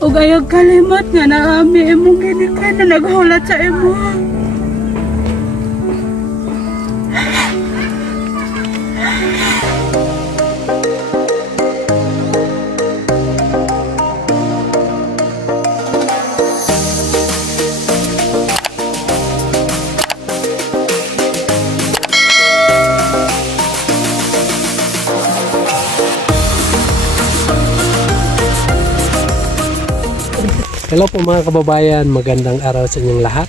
ug ayog kalimot nga naami imong ginikay na naghulat sa imo. Hello po mga kababayan, magandang araw sa inyong lahat.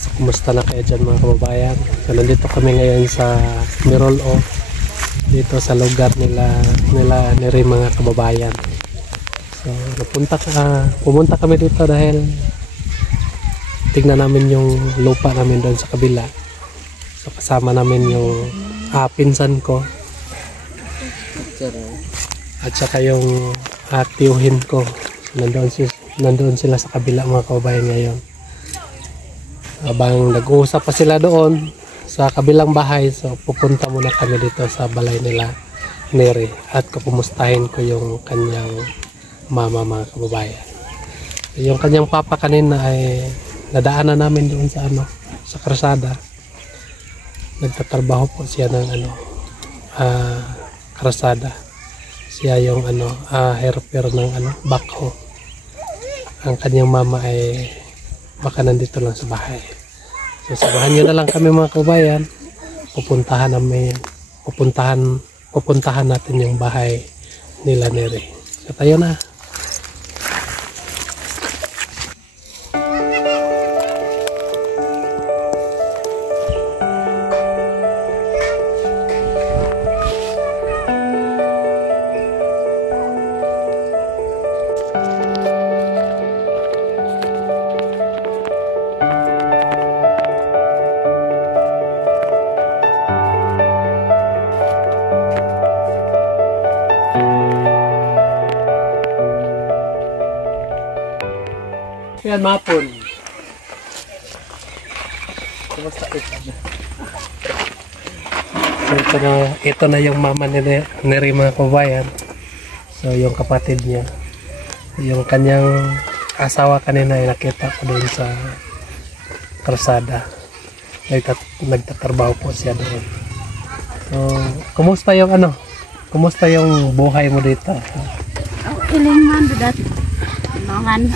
So, kumusta na kayo dyan mga kababayan? So, nandito kami ngayon sa Mirolo, dito sa lugar nila niri mga kababayan. So pumunta kami dito dahil tignan namin yung lupa namin doon sa kabila. So kasama namin yung pinsan ko at saka yung tiyuhin ko. Nandoon sila sa kabila mga kababayan ngayon. Habang nag-uusap pa sila doon sa kabilang bahay, so pupunta muna kami dito sa balay nila Neri at kukumustahin ko yung kanyang mama mga kababayan. Yung kanyang papa kanina ay nadaanan namin doon sa sa karsada. Nagtatrabaho po siya ng karsada. Siya yung helper ng backhoe. Ang kanyang mama ay baka nandito lang sa bahay. So sabahan nyo na lang kami mga kabayan. Pupuntahan natin yung bahay nila Neri. So tayo na. Yan mapon. Kumusta ito na? So ito na yung mama ni Neri mga kabayan. So yung kapatid niya. Yung kanyang asawa kanina ay nakita ko doon sa karsada. Nagtatrabaho po siya doon. So kumusta yung Kumusta yung buhay mo dito? Ilingan dadat. Nangan.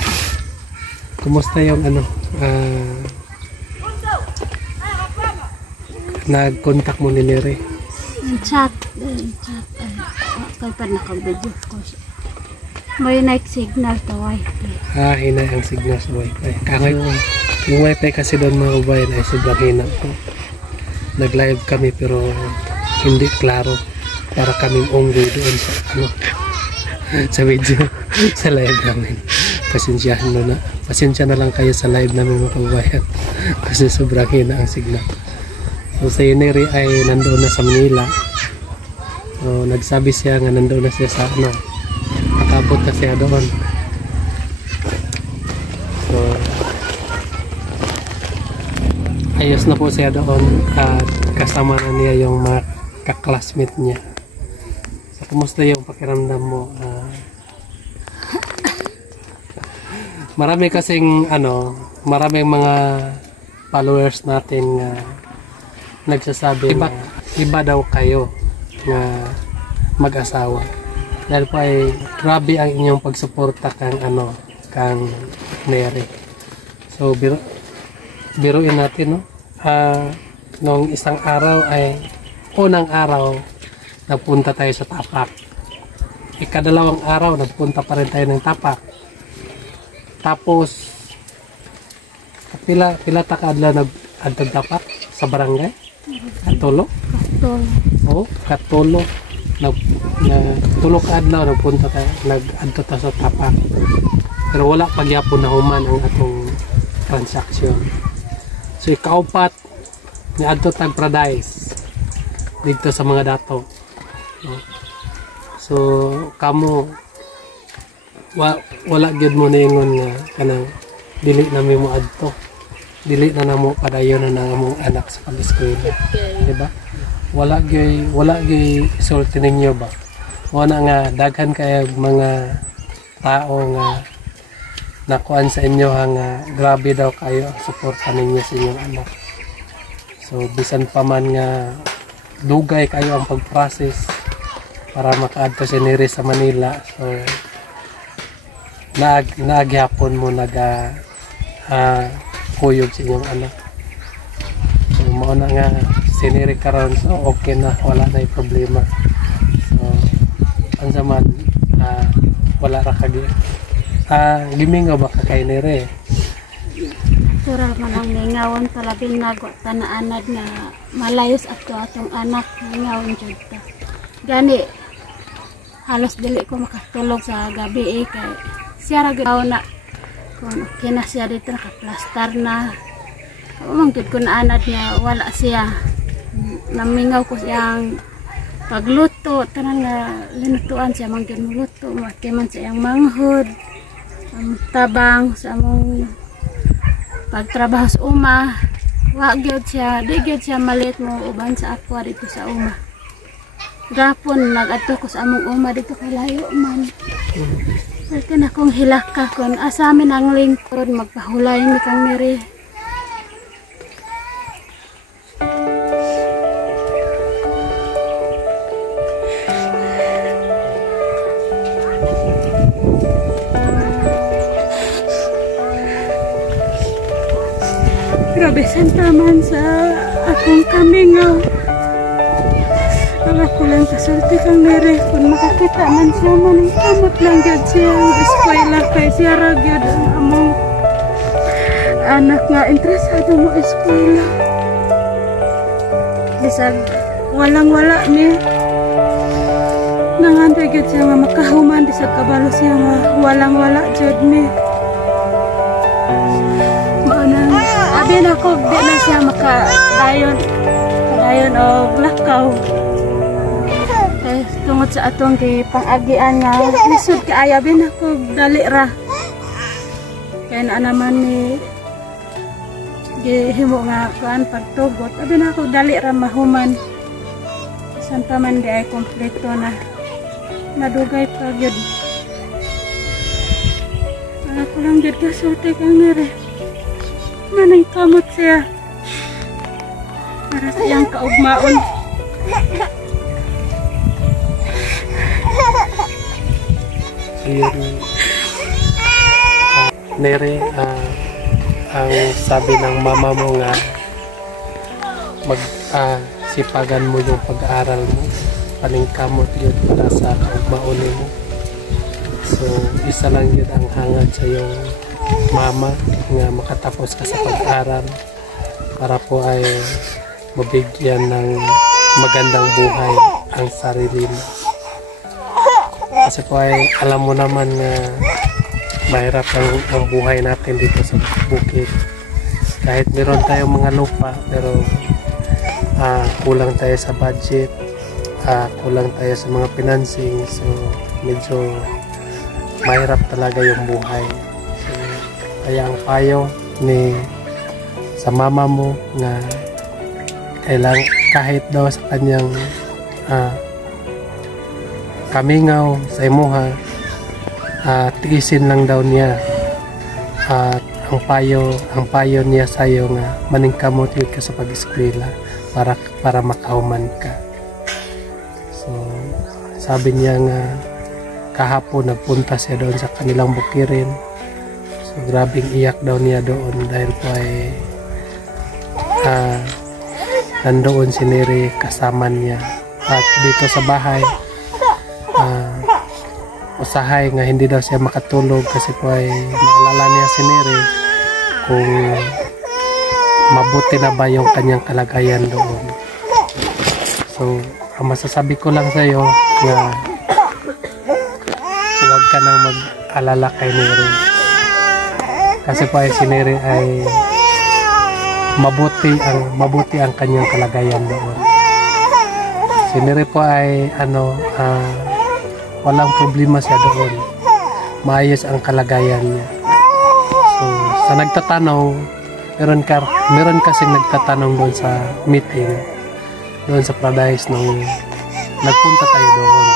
Kumusta yung nag-contact mo ni Neri? Chat. Kaya pa nakag-video ko. May night signal to wifi. Hina ang signal sa wifi. Kangay yung wifi kasi doon mga kabayan ay sobrang hina po. Nag-live kami pero hindi klaro. Para kaming onggoy doon sa sa video sa live namin. Pasensya na lang kayo sa live namin mga kabayan kasi sobrang hina ang signal. So si Neri ay nandoon na sa Manila. So nagsabi siya nga nandoon na siya sa nakabot na siya doon. So ayos na po siya doon at kasama na niya yung mga kaklasmate niya. So kumusta yung pakiramdam mo? Marami kasing maraming mga followers natin nagsasabi iba daw kayo na mag-asawa. Dahil po ay grabe ang inyong pagsuporta kang Neri. So biruin natin nung isang araw ay unang araw nagpunta tayo sa Tapak. Ikadalawang araw nagpunta pa rin tayo ng Tapak. Tapos pila ta kadlaw nag-adtog Tapak sa barangay Katulo. Katulo tulo ka adlaw nagpunta tayo nag-adto ta sa Tapak. Pero wala pagyapon na human ang atong transaksyon. So ikaupat ni adto tag Paradise dito sa mga dato. So kamo wala gyud mo ningon nga kanang dili na mo adto, dili na namo padayon na among anak sa pag-eskwela, diba? Wala gyud isulti ninyo ba? Wala nga daghan kay mga tao nga nakuan sa inyo nga grabe daw kayo ang suporta ninyo sa inyong anak. So bisan pa man nga dugay kayo ang pag-process para makaadto si Neri sa Manila. So naagyapon mo kuyog sa inyong anak. So mao na nga si Neri karon, so okay na, wala na yung problema. So unsa man wala ra kagi gimingaw ba ka kay Neri? Sura man ang ngawon talabing nagwa tanaanad nga malayos ato atong anak, ngawon jud ta. Gani halos dili ko makatulog sa gabi kay siya ra gyud na kung okay na siya dito, nakaplastar na. Umang jud ko na anad nga wala siya. Namingaw ko siyang pagluto, tanan nga linutuan siya man gyud muluto, mati man siyang manghod, tabang sa among pagtrabaho sa uma. Wa gyud siya, di gyud siya malit mo uban sa ako dito sa uma. Gapon nag-adto ko sa among uma dito kalayo man. Kaya na kong hilaka kon asa amin ang lingkod magpahulay ni kang Neri. Grabe santaman sa akong kamingaw. Ang ako lang kasulti kang Neri. Kung makakita man siya, maningkamot lang gyud siya ang eskwela kay siya ra gyud ang among anak nga interesado mo eskwela. Bisag walang-wala mi. Nangandoy gyud siya nga makahuman bisag kabalo siya nga walang-wala jud mi. Abi na ko di na siya makadayon o lakaw. Tungod sa atong pang-agian nga lisod kaayo abi na ko dali ra. Kaya na naman ni gihimo nga kuan pagtugot. Abi na ko dali ra mahuman. Santa man di ay kompleto na. Nadugay pa gyud. Ako lang gyud kasulti kang Neri. Manang kamot siya para siyang kaugmaon. Neri, ang sabi ng mama mo nga sipagan mo yung pag-aaral mo, paningkamot yun para sa kaugmaon mo. So isa lang yun ang hangad sa iyong mama nga makatapos ka sa pag-aral para po ay mabigyan ng magandang buhay ang sarili mo. Kasi po ay alam mo naman na mahirap ang buhay natin dito sa bukid. Kahit meron tayong mga lupa pero kulang tayo sa budget, kulang tayo sa mga financing, so medyo mahirap talaga yung buhay. So, kaya ang payo ni sa mama mo nga kailang kahit daw sa kanyang kamingaw sa imuha, tiisin lang daw niya at ang payo niya sa iyo nga maningkamot yun ka sa pag-eskwela para makauman ka. So sabi niya nga kahapon nagpunta siya doon sa kanilang bukirin. So grabing iyak daw niya doon dahil po ay nandoon si Neri kasama niya. At dito sa bahay usahay nga hindi daw siya makatulog kasi po ay maalala niya si Neri kung mabuti na ba yung kanyang kalagayan doon. So ang masasabi ko lang sa iyo nga huwag ka nang mag-alala kay Neri kasi po ay si Neri ay mabuti ang kanyang kalagayan doon. Si Neri po ay walang problema siya doon. Maayos ang kalagayan niya. So, sa nagtatanong, meron kasing nagtatanong doon sa meeting, doon sa Paradise nung nagpunta tayo doon.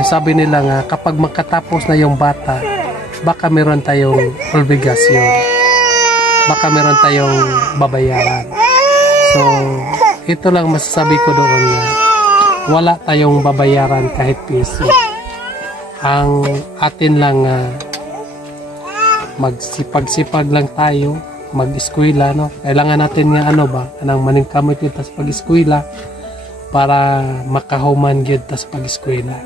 ang sabi nila nga kapag makatapos na yung bata, baka meron tayong obligasyon, baka meron tayong babayaran. So ito lang masasabi ko doon nga wala tayong babayaran kahit piso. Ang atin lang magsipag-sipag lang tayo, mag-eskwela, no? Kailangan natin nga ano ba, anang maningkamot yun tas pag-eskwela para makahuman yun tas pag-eskwela.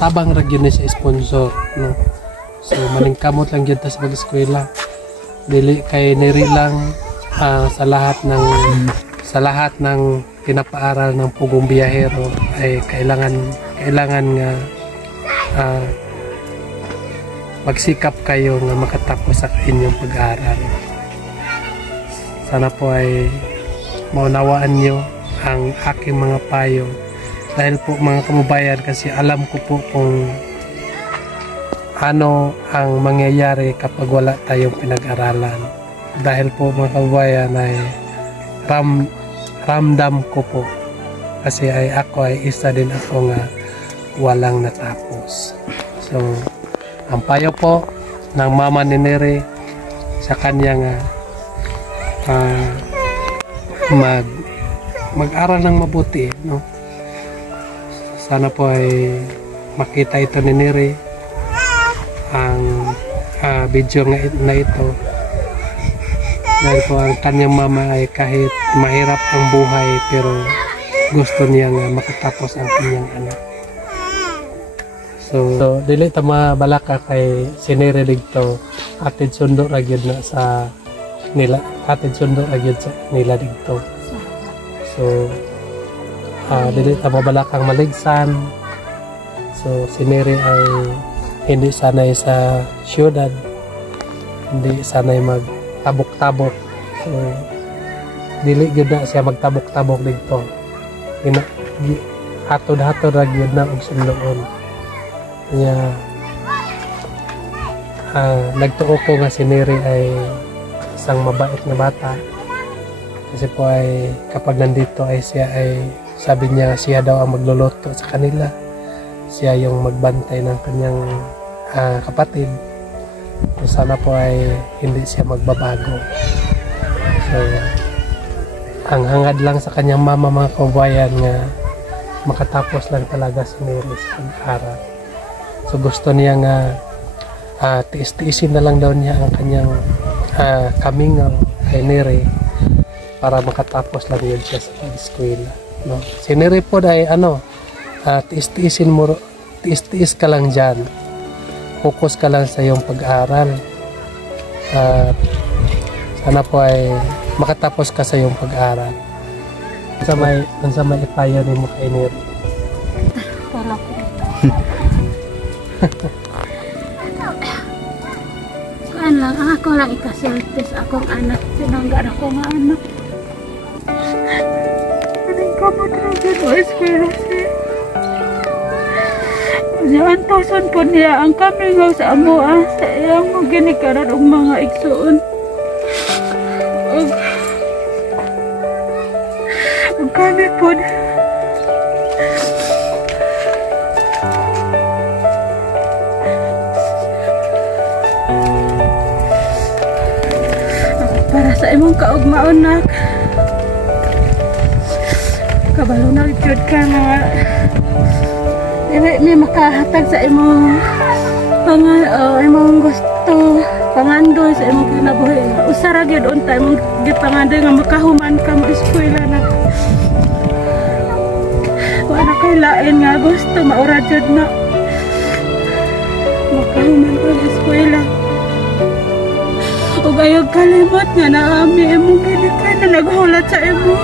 Tabang ra gyud ni sa sponsor, no? So maningkamot lang yun tas pag-eskwela. Dili kay niri lang sa lahat ng pinapaaral ng pugong biyahero ay kailangan nga magsikap kayo nga makatapos sa inyong pag-aaral. Sana po ay maunawaan nyo ang aking mga payo dahil po mga kababayan, kasi alam ko po kung ano ang mangyayari kapag wala tayong pinag-aralan. Dahil po mga kababayan ay ramdam ko po, kasi ako ay isa din ako nga walang natapos. So ang payo po ng mama ni Neri sa kanya nga mag-aral ng mabuti, no? Sana po ay makita ito ni Neri ang video na ito, dahil po ang kanyang mama ay kahit mahirap ang buhay pero gusto niya nga makatapos ang kanyang anak. So dili ta mabalaka kay sinere dito, atid sundo ra gyud na sa nila, atid sundo ra gyud sa nila dito. So dili ta mabalakang maligsan. So sinere ay hindi sanay sa syudad, hindi sanay magtabok-tabok. So dili gyud na siya magtabok-tabok dito. Hatod-hatod ra gyud na og sundoon. Kaya nagtuo ko nga si Neri ay isang mabait na bata, kasi po ay kapag nandito ay siya ay sabi niya siya daw ang magluluto sa kanila, siya yung magbantay ng kanyang kapatid. So, sana po ay hindi siya magbabago. So ang hangad lang sa kanyang mama mga kababayan nga makatapos lang talaga si Neri sa pag-aaral. So gusto niya nga tiis-tiisin na lang daw niya ang kanyang kamingaw kay Neri para makatapos lang yun siya sa eskwela, no? Si Neri po ay tiis-tiis ka lang dyan, focus ka lang sa iyong pag-aaral. Sana po ay makatapos ka sa iyong pag-aaral. Sa may ipayo ni mo kay Neri. Wala ko. Kuan lang, ako lang ikasiltis akong anak, sinangga ako nga anak. Anong kamot na dyan o eskwela siya. Yan toson po niya ang kamingaw sa amoa sa iyang ginikaran og mga igsuon. Og kami po para sa imong kaugmaon nak, kabalo na jud ka nga dili mi makahatag sa imong imong gusto pangandoy sa imong kinabuhi. Usa ra gyud unta imong gipangandoy nga makahuman ka mo eskwela na. Wala kay lain nga gusto maura jud na makahuman ka sa eskwela. Ug ayaw kalimot nga naami imong ginikan na naghulat sa imo.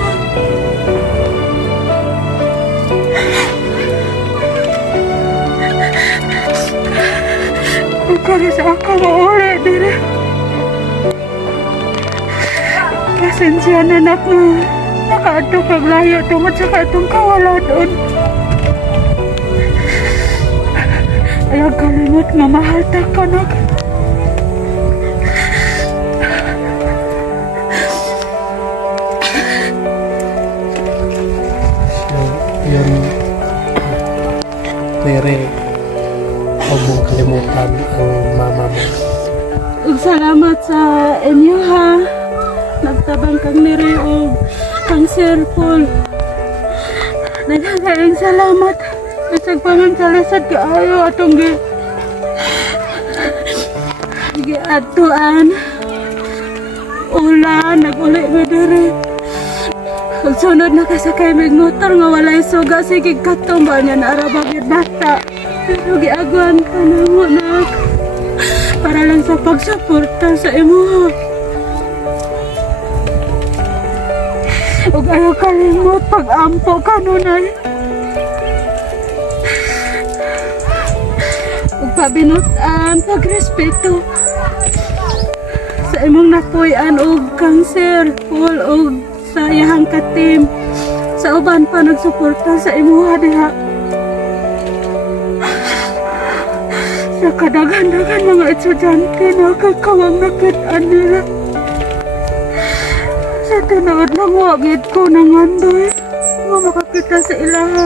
Ug kaya sa ako mauli diri. Pasensya na nak mo. Nakaadto kag layo tungod sa katong kawaladon. Ayaw kalimot nga mahal ta ka nak. Yun, Neri, salamat sa inyo ha. Nagtabang kang niri o kang Sir Paul. Nagkakaing salamat. Bisag pa man sa lisad kaayo atong giatuan. Ulan, nag-uli mo diri. Sunod na kasakay may motor nga walay suga. Sige katumba niya na arabag yung bata. Pero giaguan ka na mo na para lang sa pagsuporta sa imo. Huwag ayaw kalimot pag-ampo ka nunay. Huwag pabinutan, pag-respeto sa imong napuyan o cancer, full o sa iyahang ka-team. Sa uban pa nagsuporta sa imo diha. Sa kadagan-dagan mga estudyante na kakawang nakitaan nila. Sa tinood lang wagid ko nangandoy nga makakita sa ilaha.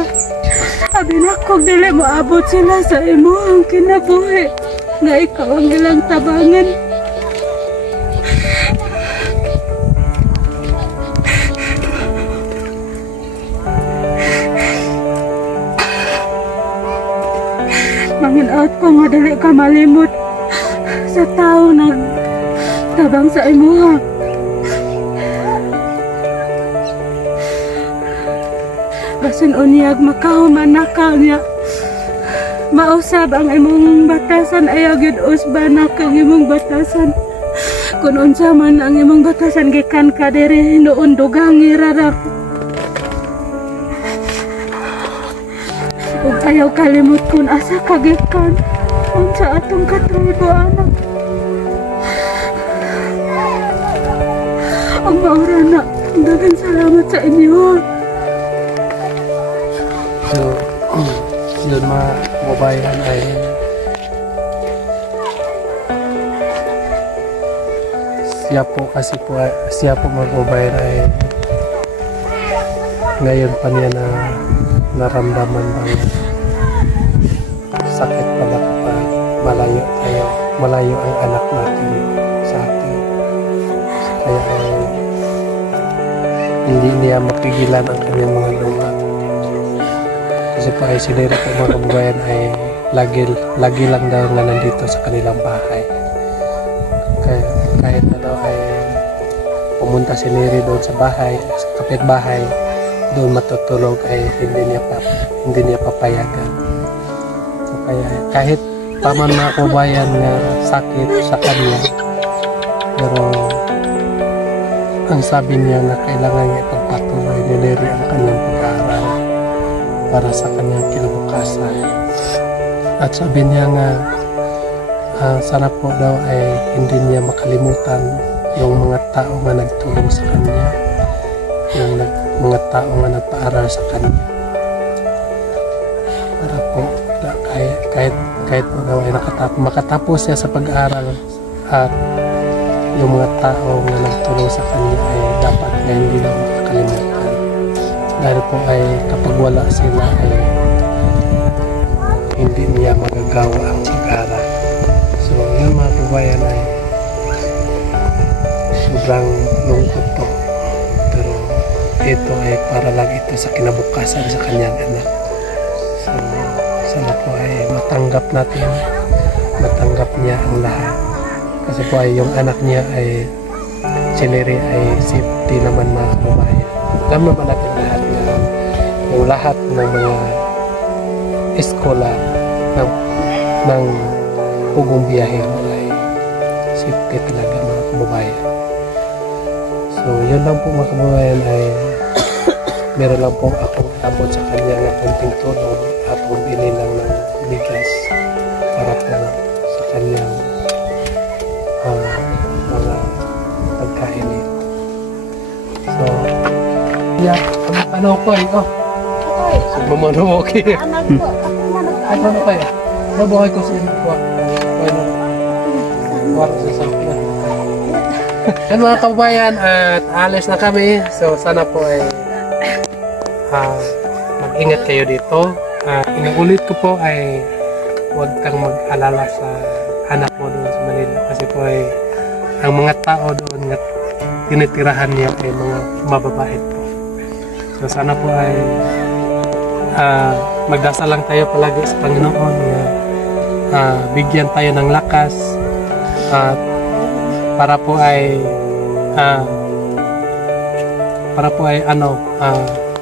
Abi na kung dili moabot sila sa imo ang kinabuhi nga ikaw ang ilang tabangan. Manginaot ko nga dili ka malimot sa tao nagtabang sa imo. Basin unyag makahuman na ka niya. Mausab ang imong batasan ayaw gyud usban kang imong batasan. Kung unsa man ang imong batasan gikan ka diri noon dugang irarak. Ug ayaw kalimot kun asa kagikan unsa atong katribo anak. Ang maura na daghang salamat sa inyo. So, yun mga kababayan ay siya po mga kababayan ay ngayon pa niya na naramdaman ng sakit pala kapag malayo ang anak natin sa atin. Kaya ay hindi niya mapigilan ang kanyang mga luha. Kasi po ay sinira po mga kababayan ay lagi lang daw na nandito sa kanilang bahay. Kaya kahit na daw ay pumunta si Neri doon sa bahay, sa kapitbahay, doon matutulog ay hindi niya papayagan. So kaya kahit paman mga kababayan na sakit sa kanya, pero ang sabi niya na kailangan niya ipagpatuloy ni Neri ang kanyang pag-aaral para sa kanyang kinabukasan. At sabi niya nga sana po daw ay hindi niya makalimutan yung mga tao nga nagtulong sa kanya, yung mga tao nga nagpaaral sa kanya, para po kahit po daw ay makatapos siya sa pag-aaral at yung mga tao nga nagtulong sa kanya ay dapat na hindi na makakalimutan. Dahil po ay kapag wala sila ay hindi niya magagawa ang pag-aaral. So yun mga kabayan ay sobrang lungkot po. Pero ito ay para lang ito sa kinabukasan sa kanyang anak. So sana po ay matanggap niya ang lahat. Kasi po ay yung anak niya ay siniri ay safety naman mga kabayan. Alam naman natin lahat na yung lahat ng mga eskola ng pugong biyahe ay safety talaga mga kababayan. So yun lang po mga kababayan ay meron lang po akong abot sa kanya na konting tulong at bumili lang ng bigas para po sa kanyang mga pagkain nito. So yeah, ano ko ito? So mamano okay. Ano kayo? Mabuhay ko sa inyo po. Bueno, para sa sakyan. Yan mga kabayan, at alis na kami. So sana po ay mag-ingat kayo dito. Inuulit ko po ay huwag kang mag-alala sa anak mo doon sa Manila. Kasi po ay ang mga tao doon na tinitirahan niya ay mga mababait po. So sana po ay magdasal lang tayo palagi sa Panginoon na bigyan tayo ng lakas at para po ay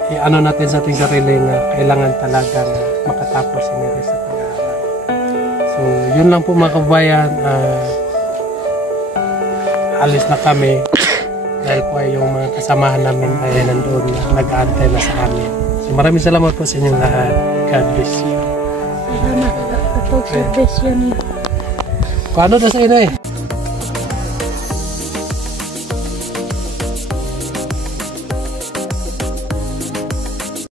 i-ano natin sa ating sarili na kailangan talagang makatapos si Mary sa pag-aaral. So yun lang po mga kabayan, alis na kami dahil po ay yung mga kasamahan namin ay nandoon na nag-aantay na sa amin. So maraming salamat po sa inyong lahat. God bless you. Salamat. Kapag service yun. Paano na sa inay?